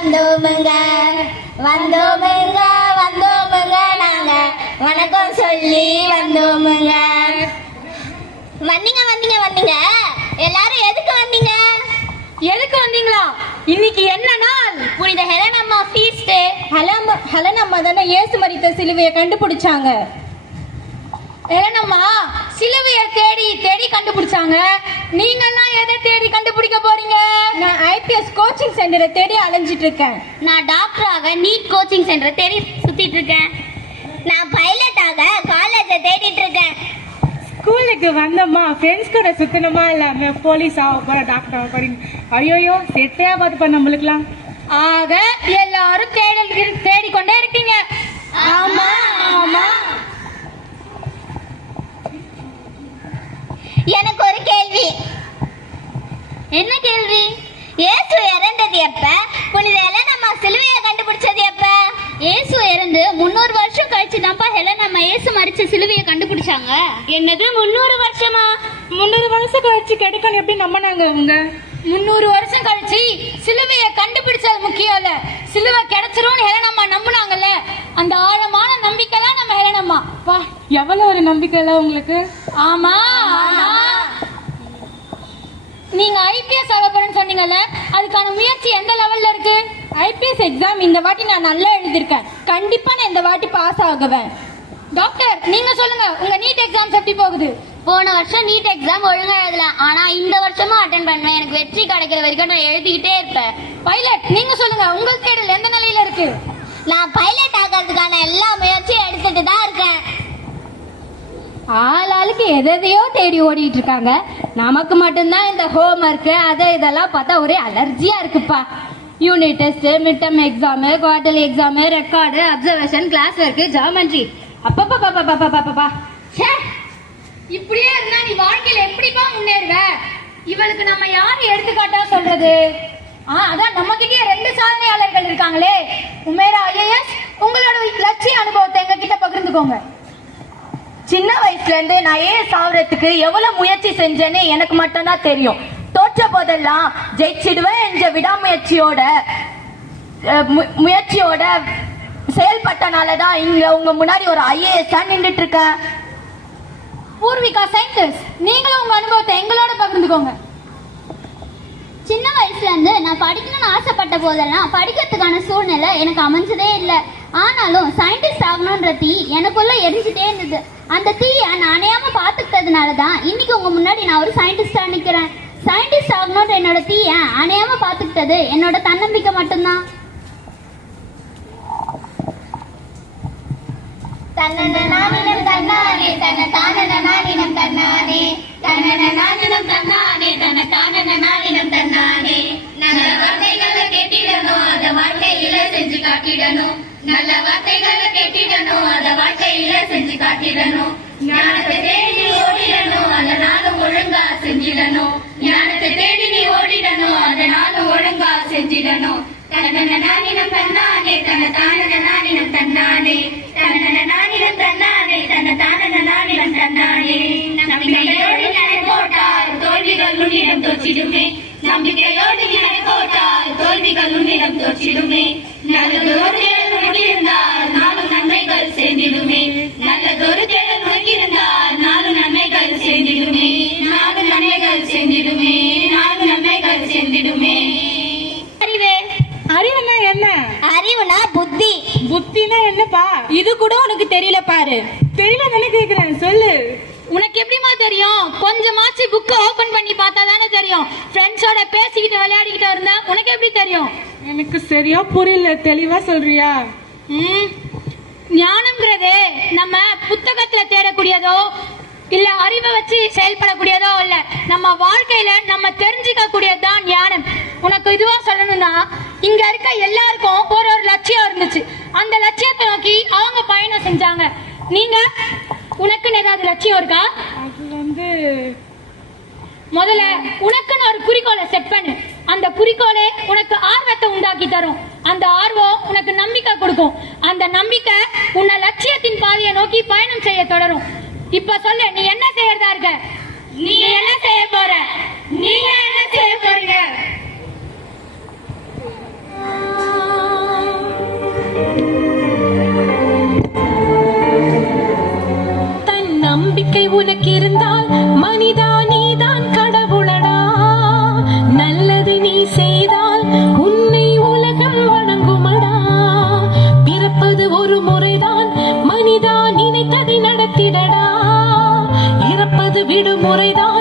வந்தோமுங்க வந்தோமுங்க வந்தோமுங்க நாங்க வணக்கம் சொல்லி வந்தோமுங்க. வந்தீங்க வந்தீங்க வந்தீங்க எல்லாரும் எதுக்கு வந்தீங்க? எதுக்கு வந்தீங்களா? இன்னைக்கு என்ன நாள்? புனித ஹெலன் அம்மா ஃபீஸ்ட். ஹெலன் அம்மா தானே இயேசு மரித்த சிலுவையை கண்டுபிடிச்சாங்க. ஹெலன் அம்மா சிலுவையை தேடி தேடி கண்டுபிடிச்சாங்க. நீங்க எல்லாம் எதை தேடி கண்டுபிடிக்க போறீங்க? நான் ஐபிஎஸ் கோச்சிங் சென்டரை தேடி அலைஞ்சிட்டு இருக்கேன். நான் டாக்டராக நீட் கோச்சிங் சென்டரை தேடி சுத்திட்டு இருக்கேன். நான் பைலட்டாக காலேஜை தேடிட்டு இருக்கேன். ஸ்கூலுக்கு வந்தோமா ஃப்ரெண்ட்ஸ் கூட சுத்தணுமா இல்லாம போலீஸ் ஆக போற டாக்டர் ஆக போறீங்க. ஐயோயோ செட்டையா பார்த்துப்பா நம்மளுக்குலாம். ஆக எல்லாரும் தேடிக்கொண்டே இருக்கீங்க. ஆமா ஆமா. எனக்கு ஒரு கேள்வி. என்ன கேள்வி? இயேசு இறந்தது எப்ப? புனித ஹெலன் அம்மா சிலுவையை கண்டுபிடிச்சது எப்ப? இயேசு இறந்து 300 வருஷம் கழிச்சு தான்ப்பா ஹெலன் அம்மா இயேசு மரிச்ச சிலுவையை கண்டுபிடிச்சாங்க. என்னது 300 வருஷமா? 300 வருஷம் கழிச்சு கிடைக்கணும் எப்படி நம்பினாங்க அவங்க? 300 வருஷம் கழிச்சு சிலுவையை கண்டுபிடிச்சது முக்கியம் இல்ல, சிலுவை கிடைச்சிரும்னு ஹெலன் அம்மா நம்புனாங்கல்ல, அந்த ஆழமான நம்பிக்கை தான் நம்ம ஹெலன் அம்மா. வா எவ்வளவு ஒரு நம்பிக்கை இல்ல உங்களுக்கு. ஆமா ஆமா. நீங்க ஐபிஎஸ் ஆக போறேன்னு சொன்னீங்கல்ல, அதுக்கான முயற்சி எந்த லெவல்ல இருக்கு? ஐபிஎஸ் எக்ஸாம் இந்த வாட்டி நான் நல்லா எழுதிருக்கேன். கண்டிப்பா நான் இந்த வாட்டி பாஸ் ஆகுவேன். டாக்டர் நீங்க சொல்லுங்க, உங்க நீட் எக்ஸாம்ஸ் எப்படி போகுது? போன வருஷம் நீட் எக்ஸாம் ஒழுங்கா எழுதலாம், ஆனா இந்த வருஷமும் அட்டென்ட் பண்ணுவேன். எனக்கு வெற்றி கிடைக்கிற வரைக்கும் நான் எழுதிக்கிட்டே இருப்பேன். பைலட் நீங்க சொல்லுங்க, உங்கள் தேடல் எந்த நிலையில இருக்கு? நான் பைலட் ஆகிறதுக்கான எல்லா முயற்சியும் எடுத்துட்டு தான் இருக்கேன். ஆளாளுக்கு எதையோ தேடி ஓடிட்டு இருக்காங்க. நமக்கு மட்டும்தான் இந்த ஹோம் ஒர்க் இதெல்லாம் பார்த்தா ஒரே அலர்ஜியா இருக்குப்பா. Unit test, mid term exam, quarterly exam, record, observation, class work, geometry. அப்பப்பா இப்படியே இருந்தா நீ வாழ்க்கையில எப்படிப்பா முன்னேறுவ? இவளுக்கு நம்ம யாரு எடுத்துக்காட்டா சொல்றது? அதான் நம்ம கிட்டே 2 சாதனையாளர்கள் இருக்காங்களே. உமேரா ஐஏஎஸ், உங்களோட லட்சிய அனுபவத்தை எங்க கிட்ட பகிர்ந்துக்கோங்க. சின்ன வயசுல இருந்து நான் சாவறதுக்கு எவ்வளவு முயற்சி செஞ்சேன்னு எனக்கு மட்டும்தான் தெரியும். தோற்ற போதெல்லாம் ஜெயிச்சிடுவேன் என்ற விடாமுயற்சியோட செயல்பட்டனாலதான் இங்க உங்க முன்னாடி ஒரு ஐஏஎஸ் நின்றுட்டு இருக்கேன். பூர்விகா சயின்டிஸ்ட், நீங்களும் உங்க அனுபவத்தை எங்களோட பகிர்ந்துக்கோங்க. சின்ன வயசுல இருந்து நான் படிக்கணும்னு ஆசைப்பட்ட போதெல்லாம் படிக்கிறதுக்கான சூழ்நிலை எனக்கு அமைஞ்சதே இல்லை. ஆனாலும் சயின்டிஸ்ட் ஆகணும்ன்ற தீ எனக்குள்ள எரிஞ்சுட்டே இருந்தது. அந்த தீயை நான் அணையாம பாத்துக்கிட்டதுனாலதான் இன்னைக்கு உங்க முன்னாடி நான் ஒரு சயின்டிஸ்டா நிக்கிறேன். சயின்டிஸ்ட் ஆகணும்ன்ற என்னோட தீயை அணையாம பாத்துக்கிட்டது என்னோட தன்னம்பிக்கை மட்டும்தான். தன்னநானினம் தன்னானே தன்ன தானநானினம் தன்னானே தன்னநானினம் தன்னானே தன்ன தானநானினம் தன்னானே. நல்ல வார்த்தைகளை கேட்டிடணும், அத வாழ்க்கையில செஞ்சு காட்டிடணும். நல்ல வார்த்தைகளை கேட்டிடணும், அத வாழ்க்கையில செஞ்சு காட்டிடணும். ஞானத்தை தேடி நீ ஓடிடணும், அத நானும் ஒழுங்கா செஞ்சிடணும். ஞானத்தை தேடி நீ ஓடிடணும், அத நானும் ஒழுங்கா செஞ்சிடணும். தன்னநானினம் தன்னானே தன்ன தானநானினம் தன்னானே தன்னநானினம் தன்னானே தன்ன தானநானினம் தன்னானே. நம்பிக்கையோடு நினை போட்டால் தோல்விகள் உன்னிடம் தோற்றிடுமே. நம்பிக்கையோடு நினை போட்டால் தோல்விகள் உன்னிடம் தோற்றிடுமே. நல்லதொரு தேடல் உனக்கிருந்தால் நாளும் நன்மைகள் சேர்ந்திடுமே. நல்லதொரு தேடல் உனக்கிருந்தால் நாளும் நன்மைகள் சேர்ந்திடுமே. நாளும் நன்மைகள் சேர்ந்திடுமே. நாளும் நன்மைகள் சேர்ந்திடுமே. அறிவுனா என்ன? அறிவுனா புத்தி. புத்தினா என்னப்பா? இது கூட உனக்கு தெரியல பாரு. தெரியல தானே கேக்குறேன், சொல்லு. உனக்கு எப்படிமா தெரியும்? கொஞ்சமாச்சு புக் ஓபன் பண்ணி பார்த்தா தானே தெரியும். ஃப்ரெண்ட்ஸோட பேசிக்கிட்டு விளையாடிக்கிட்டு இருந்தா உனக்கு எப்படி தெரியும்? எனக்கு சரியா புரியல, தெளிவா சொல்றியா? ஞானம்ங்கிறது நம்ம புத்தகத்துல தேடக்கூடியதோ இல்ல அறிவை வச்சு செயல்படக்கூடியதோ இல்ல, நம்ம வாழ்க்கையில நம்ம தெரிஞ்சுக்க கூடியதுதான் ஞானம். உனக்கு இதுவா சொல்லணும்னா, இங்க இருக்க எல்லாருக்கும் ஒரு லட்சியம் இருந்துச்சு. அந்த லட்சியத்தை நோக்கி அவங்க பயணம் செஞ்சாங்க. நீங்க உனக்குன்னு ஏதாவது லட்சியம் இருக்கா? அது முதல்ல உனக்குன்னு ஒரு குறிக்கோளை செட் பண்ணு. அந்த குறிக்கோளே உனக்கு ஆர்வத்தை உண்டாக்கி தரும். அந்த ஆர்வம் உனக்கு நம்பிக்கை கொடுக்கும். அந்த நம்பிக்கை உன்னை லட்சியத்தின் பாதையை நோக்கி பயணம் செய்ய தொடரும். இப்ப சொல்லு, நீ என்ன செய்யறதா இருக்க? நீ என்ன செய்ய போற? நீங்க என்ன செய்ய போறீங்க? விடுமுறைதான்